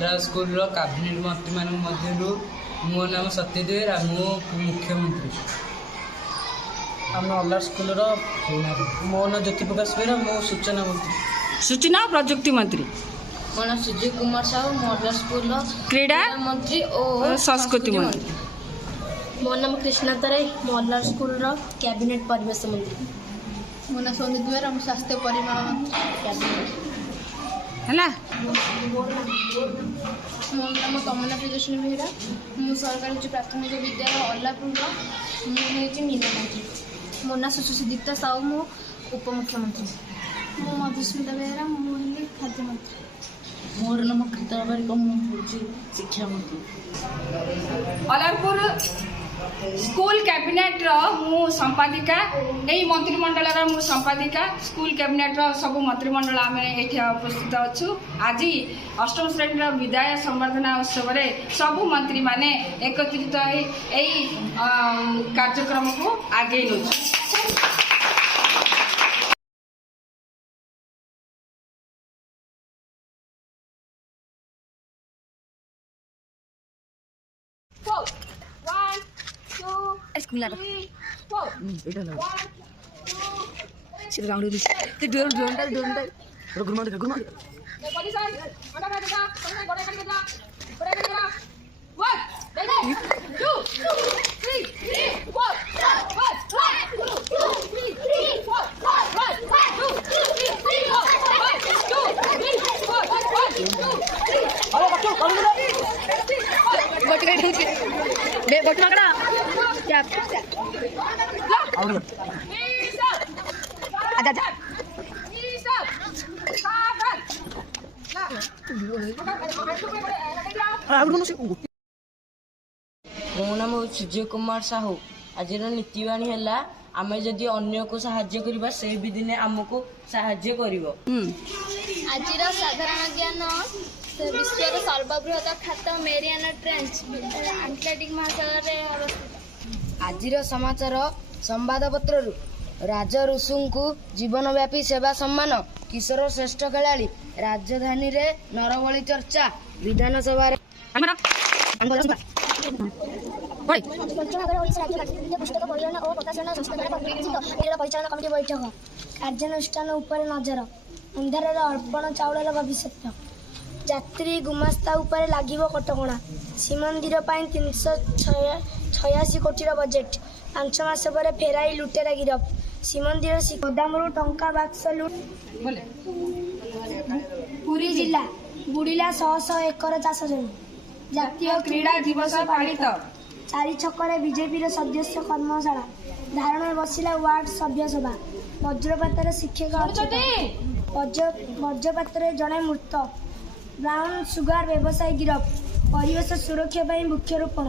ଅଲଗା ସ୍କୁଲର କ୍ୟାବିନେଟ୍ ମନ୍ତ୍ରୀମାନଙ୍କ ମଧ୍ୟରୁ ମୋ ନାମ ସତ୍ୟଦେବ ଆଉ ମୁଁ ମୁଖ୍ୟମନ୍ତ୍ରୀ। ଆମ ଅଲଗା ସ୍କୁଲର ମୋ ନାଁ ଜ୍ୟୋତି ପ୍ରକାଶ ବେହେରା, ମୁଁ ସୂଚନା ମନ୍ତ୍ରୀ। सूचना और प्रजुक्ति मंत्री, ମୋ ନାଁ ସୁଜୟ କୁମାର ସାହୁ, ମୁଁ ଅଲଗା ସ୍କୁଲର क्रीड़ा ମନ୍ତ୍ରୀ ଓ और संस्कृति मंत्री। ମୋ ନାମ କୃଷ୍ଣା ତରାଇ, ମୁଁ ଅଲଗା ସ୍କୁଲର କ୍ୟାବିନେଟ୍ ପରିବେଶ ମନ୍ତ୍ରୀ। ମୋ ନାଁ ସୌମିତ ବେହେରା, ମୁଁ ସ୍ୱାସ୍ଥ୍ୟ ପରିମଳ ମନ୍ତ୍ରୀ। ହେଲା ମୋ ନାମ ତମନ୍ନା ପ୍ରିୟଦର୍ଶିନୀ ବେହେରା, ମୁଁ ସରକାରୀ ଉଚ୍ଚ ପ୍ରାଥମିକ ବିଦ୍ୟାଳୟ ଅଲ୍ଲାପୁରର ମୁଁ ହେଉଛି ମୀନା ମନ୍ତ୍ରୀ। ମୋ ନାଁ ସୁସିଦିପ୍ତା ସାହୁ, ମୁଁ ଉପମୁଖ୍ୟମନ୍ତ୍ରୀ। ମୁଁ ମଧୁସ୍ମିତା ବେହେରା, ମୁଁ ହେଲି ଖାଦ୍ୟ ମନ୍ତ୍ରୀ। ମୋର ନାମ କୀର୍ତ୍ତନ ବାରିକ, ମୁଁ ହେଉଛି ଶିକ୍ଷା ମନ୍ତ୍ରୀ। अलगपुर स्कूल कैबिनेट मु संपादिका, यही मंत्रिमंडल मु संपादिका। स्कूल कैबिनेट सब मंत्रिमंडल आम ये उपस्थित अच्छु। आज अष्टम श्रेणी विदाय संवर्धना उत्सव में सबू मंत्री माने एकत्रित यही कार्यक्रम को आगे नौ। ମୋ ନାମ ହେଉଛି ସୁଜୟ କୁମାର ସାହୁ। ଆଜିର ନୀତିବାଣୀ ହେଲା, ଆମେ ଯଦି ଅନ୍ୟକୁ ସାହାଯ୍ୟ କରିବା ସେ ବି ଦିନେ ଆମକୁ ସାହାଯ୍ୟ କରିବ। ଆଜିର ସାଧାରଣ ଜ୍ଞାନ ବିଶ୍ୱର ସର୍ବବୃହତ ଖାତ ମେରିଆନା ଟ୍ରେଞ୍ଚ ଆଟଲାଣ୍ଟିକ୍ ମହାସାଗରରେ ଅବସ୍ଥିତ। ଆଜିର ସମାଚାର ସମ୍ବାଦପତ୍ରରୁ ରାଜ ଋଷୁଙ୍କୁ ଜୀବନବ୍ୟାପୀ ସେବା ସମ୍ମାନ, କିଶୋର ଶ୍ରେଷ୍ଠ ଖେଳାଳି, ରାଜଧାନୀରେ ନରବଳି ଚର୍ଚ୍ଚା, ବିଧାନସଭାରେ ପଞ୍ଚମଗଡ଼ ଓଡ଼ିଶା ରାଜ୍ୟ କାର୍ଯ୍ୟକ୍ରମ ପୁସ୍ତକ ପରିବହନ ଓ ପ୍ରକାଶନ ସଂସ୍ଥା ଦ୍ୱାରା ପରିଚାଳିତ ରେଳ ପରିଚାଳନା କମିଟି ବୈଠକ। କାର୍ଯ୍ୟାନୁଷ୍ଠାନ ଉପରେ ନଜର, ଅନ୍ଧାରରେ ଅର୍ପଣ ଚାଉଳର ଭବିଷ୍ୟତ, ଯାତ୍ରୀ ଗୁମାସ୍ତା ଉପରେ ଲାଗିବ କଟକଣା, ଶ୍ରୀମନ୍ଦିର ପାଇଁ 386 କୋଟିର ବଜେଟ୍, 5 ମାସ ପରେ ଫେରାଇ ଲୁଟେରା ଗିରଫ, ଶ୍ରୀମନ୍ଦିର ଗୋଦାମରୁ ଟଙ୍କା ବାକ୍ସ ଲୁଟ, ପୁରୀ ଜିଲ୍ଲା ବୁଡ଼ିଲା 100 ଏକର ଚାଷ ଜମି, ଜାତୀୟ क्रीड़ा दिवस पालित, 4 ଛକରେ ବିଜେପିର ସଦସ୍ୟ କର୍ମଶାଳା, ଧାରଣାରେ ବସିଲା ୱାର୍ଡ ସଭ୍ୟସଭା, ବଜ୍ରପାତରେ ଶିକ୍ଷକ ବଜ୍ରପାତରେ ଜଣେ ମୃତ, ବ୍ରାଉନ୍ ସୁଗାର ବ୍ୟବସାୟୀ ଗିରଫ, ପରିବେଶ ସୁରକ୍ଷା ପାଇଁ ବୃକ୍ଷରୋପଣ।